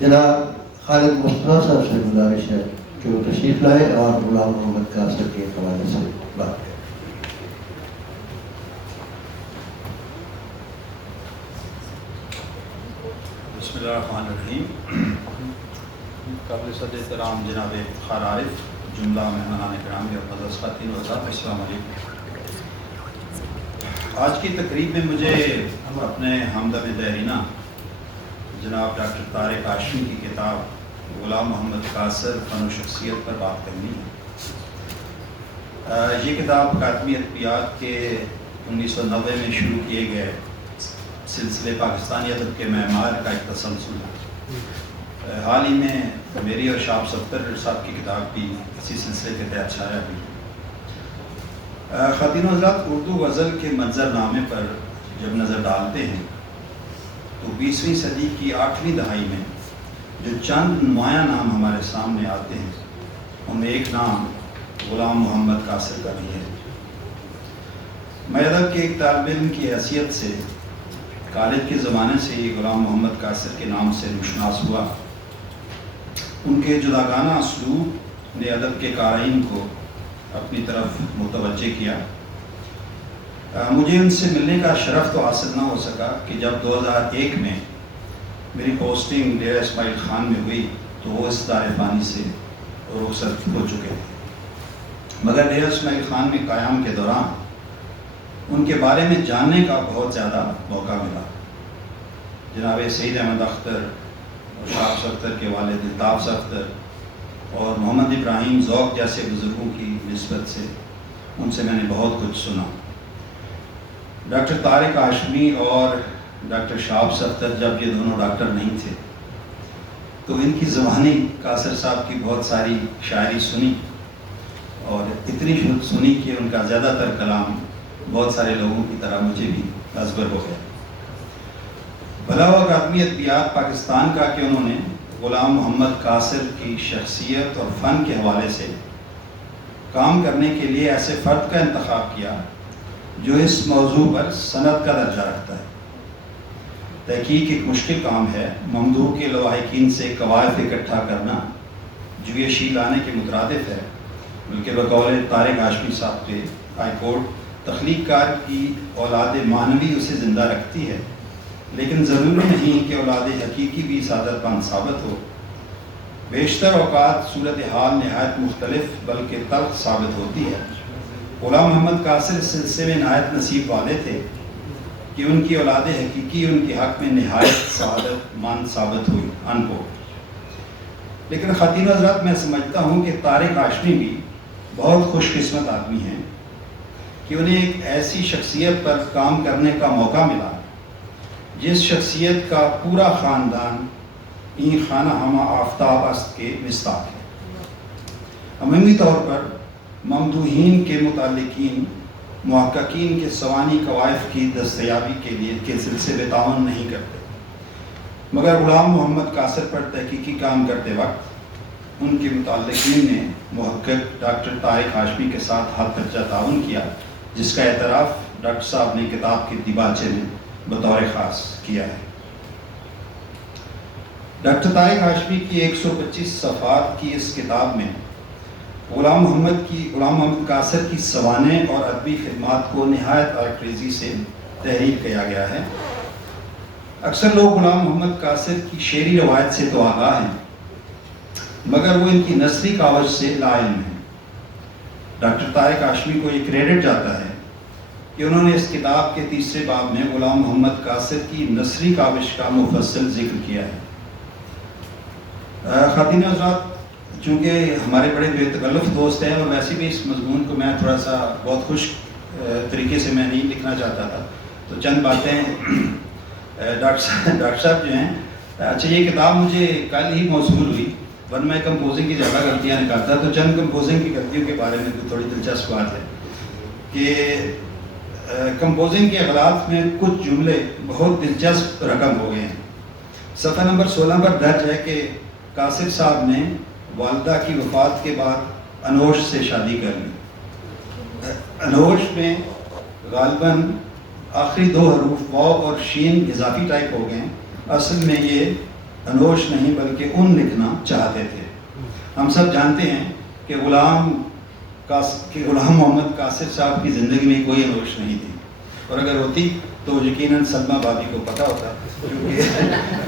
جناب خالد مصطفیٰ صاحب سے گزارش ہے کہ وہ تشریف لائے اور غلام محمد قاصر کے حوالے سے بات کریں۔ بسم اللہ الرحمن الرحیم۔ قابل صدر احترام جناب افتخار عارف، جملہ مہمانان کرام اور معزز خواتین و حضرات، السلام علیکم۔ آج کی تقریب میں مجھے اپنے ہمدم دیرینہ جناب ڈاکٹر طارق ہاشمی کی کتاب غلام محمد قاصر فن و شخصیت پر بات کرنی ہے۔ یہ کتاب اکادمی ادبیات کے 1990 میں شروع کیے گئے سلسلے پاکستانی ادب کے معمار کا ایک تسلسل ہے۔ حال ہی میں میری اور شاپ ستر صاحب کی کتاب بھی اسی سلسلے کے تحت شائع ہوئی۔ خواتین و حضرات، اردو غزل کے منظر نامے پر جب نظر ڈالتے ہیں تو 20ویں صدی کی 8ویں دہائی میں جو چند نمایاں نام ہمارے سامنے آتے ہیں ان میں ایک نام غلام محمد قاصر کا بھی ہے۔ میں ادب کے ایک طالب علم کی حیثیت سے کالج کے زمانے سے ہی غلام محمد قاصر کے نام سے مشناس ہوا۔ ان کے جداگانہ اسلوب نے ادب کے قارئین کو اپنی طرف متوجہ کیا۔ مجھے ان سے ملنے کا شرف تو حاصل نہ ہو سکا کہ جب 2001 میں میری پوسٹنگ ڈیرہ اسماعیل خان میں ہوئی تو وہ اس دار فانی سے رخصت ہو چکے تھے، مگر ڈیرہ اسماعیل خان میں قیام کے دوران ان کے بارے میں جاننے کا بہت زیادہ موقع ملا۔ جناب سعید احمد اختر اور شاپ اختر کے والد الطاف اختر اور محمد ابراہیم ذوق جیسے بزرگوں کی نسبت سے ان سے میں نے بہت کچھ سنا۔ ڈاکٹر طارق ہاشمی اور ڈاکٹر شاپ اختر جب یہ دونوں ڈاکٹر نہیں تھے تو ان کی زبانی قاصر صاحب کی بہت ساری شاعری سنی اور اتنی سنی کہ ان کا زیادہ تر کلام بہت سارے لوگوں کی طرح مجھے بھی ازبر ہو گیا۔ بھلا ہوا اکادمی ادبیات پاکستان کا کہ انہوں نے غلام محمد قاصر کی شخصیت اور فن کے حوالے سے کام کرنے کے لیے ایسے فرد کا انتخاب کیا جو اس موضوع پر سند کا درجہ رکھتا ہے۔ تحقیق ایک مشکل کام ہے۔ ممدوح کے لواحقین سے قوائف اکٹھا کرنا جو یہ شی لانے کے مترادف ہے، بلکہ بقول طارق ہاشمی صاحب کے ہائی کورٹ تخلیق کار کی اولاد معنوی اسے زندہ رکھتی ہے، لیکن ضروری نہیں کہ اولاد حقیقی بھی سعادت مند ثابت ہو۔ بیشتر اوقات صورتحال نہایت مختلف بلکہ تلخ ثابت ہوتی ہے۔ غلام محمد قاصر اس سلسلے میں نہایت نصیب والے تھے کہ ان کی اولاد حقیقی ان کے حق میں نہایت سعادت مند ثابت ہوئی، ان کو۔ لیکن خواتین و حضرات، میں سمجھتا ہوں کہ طارق ہاشمی بھی بہت خوش قسمت آدمی ہیں کہ انہیں ایک ایسی شخصیت پر کام کرنے کا موقع ملا جس شخصیت کا پورا خاندان این خانہ ہمہ آفتاب است کے مصداق ہے۔ عمومی طور پر ممدوحین کے متعلقین محققین کے سوانی قوائف کی دستیابی کے لیے کے سلسلے میں تعاون نہیں کرتے، مگر غلام محمد قاصر پر تحقیقی کام کرتے وقت ان کے متعلقین نے محقق ڈاکٹر طارق ہاشمی کے ساتھ حد درجہ تعاون کیا، جس کا اعتراف ڈاکٹر صاحب نے کتاب کے دیباچے میں بطور خاص کیا ہے۔ ڈاکٹر طارق ہاشمی کی 125 صفحات کی اس کتاب میں غلام محمد قاصر کی سوانح اور ادبی خدمات کو نہایت آرٹریزی سے تحریر کیا گیا ہے۔ اکثر لوگ غلام محمد قاصر کی شعری روایت سے تو آگاہ ہیں، مگر وہ ان کی نثری کاوش سے لا علم ہیں۔ ڈاکٹر طارق ہاشمی کو یہ کریڈٹ جاتا ہے کہ انہوں نے اس کتاب کے 3 باب میں غلام محمد قاصر کی نثری کاوش کا مفصل ذکر کیا ہے۔ خواتین و حضرات، چونکہ ہمارے بڑے بے تکلف دوست ہیں اور ویسے بھی اس مضمون کو میں تھوڑا سا بہت خوش طریقے سے میں نہیں لکھنا چاہتا تھا، تو چند باتیں ڈاکٹر صاحب جو ہیں، اچھا یہ کتاب مجھے کل ہی موصول ہوئی، ورنہ میں کمپوزنگ کی زیادہ غلطیاں نکالتا، تو چند کمپوزنگ کی غلطیوں کے بارے میں تھوڑی دلچسپ بات ہے کہ کمپوزنگ کے اغلاط میں کچھ جملے بہت دلچسپ رقم ہو گئے ہیں۔ صفحہ نمبر 16 پر درج ہے کہ قاصر صاحب نے والدہ کی وفات کے بعد انوش سے شادی کر لی۔ انوش میں غالباً آخری 2 حروف واو اور شین اضافی ٹائپ ہو گئے ہیں، اصل میں یہ انوش نہیں بلکہ ان لکھنا چاہتے تھے۔ ہم سب جانتے ہیں کہ غلام محمد قاصر صاحب کی زندگی میں کوئی انوش نہیں تھی، اور اگر ہوتی تو یقیناً سلمہ بابی کو پتہ ہوتا،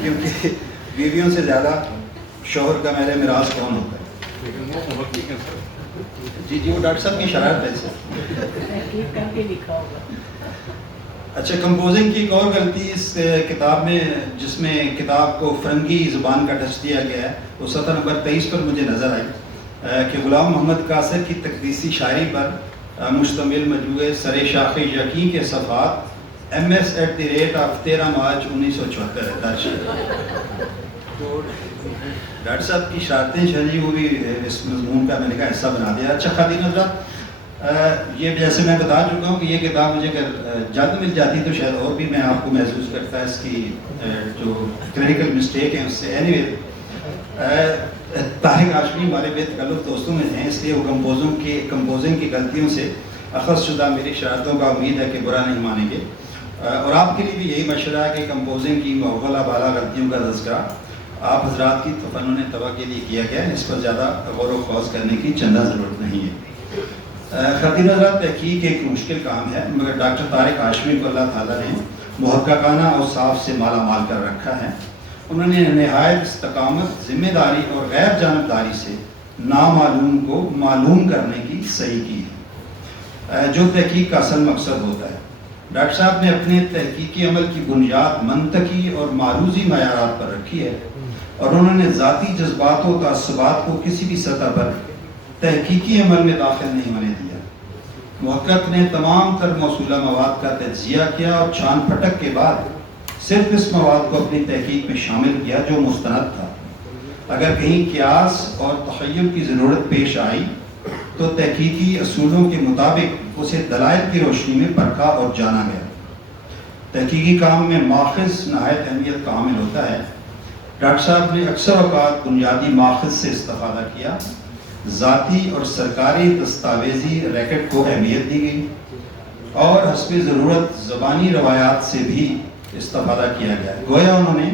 کیونکہ بیویوں سے زیادہ شوہر کا میرے میراث کون ہوتا ہے۔ جی وہ ڈاکٹر صاحب کی شرارت ہے سر۔ اچھا، کمپوزنگ کی ایک اور غلطی اس کتاب میں، جس میں کتاب کو فرنگی زبان کا ٹچ دیا گیا ہے، وہ سطح نمبر 23 پر مجھے نظر آئی کہ غلام محمد قاصر کی تقدیسی شاعری پر مشتمل مجموعے سر شاخ یقین کے صفحات MS@13 مارچ 1974 ہے درج۔ تو ڈاکٹر صاحب کی شرارتیں جی وہ بھی اس مضمون کا میں نے کہا حصہ بنا دیا۔ اچھا خواتین حضرات، یہ جیسے میں بتا چکا ہوں کہ یہ کتاب مجھے اگر جلد مل جاتی تو شاید اور بھی میں آپ کو محسوس کرتا ہے اس کی جو کریٹیکل مسٹیک ہیں اس سے۔ اینی وے، طارق ہاشمی ہمارے بے تکلف دوستوں میں ہیں، اس لیے وہ کمپوزنگ کی غلطیوں سے اخذ شدہ میری شرارتوں کا امید ہے کہ برا نہیں مانیں گے، اور آپ کے لیے بھی یہی مشورہ ہے کہ کمپوزنگ کی معقولہ بالا غلطیوں کا تذکرہ آپ حضرات کی فنون طبع کے لیے کیا گیا ہے، اس پر زیادہ غور و خوض کرنے کی چندہ ضرورت نہیں ہے۔ خواتین حضرات، تحقیق ایک مشکل کام ہے، مگر ڈاکٹر طارق ہاشمی کو اللہ تعالیٰ نے محققانہ اور صاف سے مالا مال کر رکھا ہے۔ انہوں نے نہایت استقامت، ذمہ داری اور غیر جانبداری سے نامعلوم کو معلوم کرنے کی صحیح کی ہے، جو تحقیق کا اصل مقصد ہوتا ہے۔ ڈاکٹر صاحب نے اپنے تحقیقی عمل کی بنیاد منطقی اور معروضی معیارات پر رکھی ہے، اور انہوں نے ذاتی جذبات و تعصبات کو کسی بھی سطح پر تحقیقی عمل میں داخل نہیں ہونے دیا۔ محقق نے تمام تر موصولہ مواد کا تجزیہ کیا اور چھان پھٹک کے بعد صرف اس مواد کو اپنی تحقیق میں شامل کیا جو مستند تھا۔ اگر کہیں قیاس اور تخیل کی ضرورت پیش آئی تو تحقیقی اصولوں کے مطابق اسے دلائل کی روشنی میں پرکھا اور جانا گیا۔ تحقیقی کام میں ماخذ نہایت اہمیت کا حامل ہوتا ہے۔ ڈاکٹر صاحب نے اکثر اوقات بنیادی ماخذ سے استفادہ کیا، ذاتی اور سرکاری دستاویزی ریکٹ کو اہمیت دی گئی، اور حسب ضرورت زبانی روایات سے بھی استفادہ کیا گیا۔ گویا انہوں نے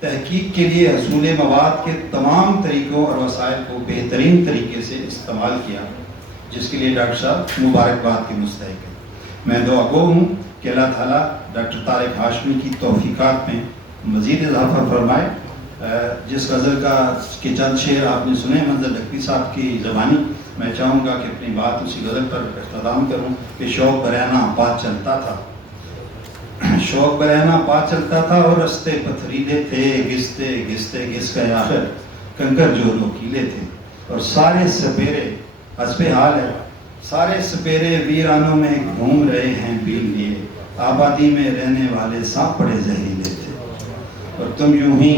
تحقیق کے لیے حصول مواد کے تمام طریقوں اور وسائل کو بہترین طریقے سے استعمال کیا، جس کے لیے ڈاکٹر صاحب مبارکباد کے مستحق ہیں۔ میں دعا گو ہوں کہ اللہ تعالیٰ ڈاکٹر طارق ہاشمی کی توفیقات میں مزید اضافہ فرمائے۔ جس غزل کے چند شعر آپ نے سنے منظر لکھوی صاحب کی زبانی، میں چاہوں گا کہ اپنی بات اسی غزل پر اختتام کروں کہ شوق برہنہ پا چلتا تھا، شوق برہنہ پا چلتا تھا، اور رستے پتھریلے تھے، گھستے گھستے گھس گئے آخر کنکر جو نوکیلے تھے، اور سارے سپیرے حسب حال ہے، سارے سپیرے ویرانوں میں گھوم رہے ہیں بیل لیے، آبادی میں رہنے والے سانپ بڑے زہریلے تھے، اور تم یوں ہی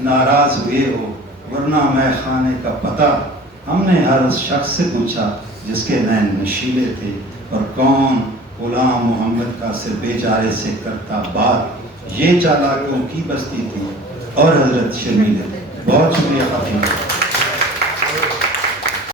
ناراض ہوئے ہو، ورنہ میں خانے کا پتہ ہم نے ہر اس شخص سے پوچھا جس کے نین نشیلے تھے، اور کون غلام محمد قاصر بیچارے سے کرتا بات، یہ چالاکوں کی بستی تھی اور حضرت شرمیلے۔ بہت شکریہ خاتون۔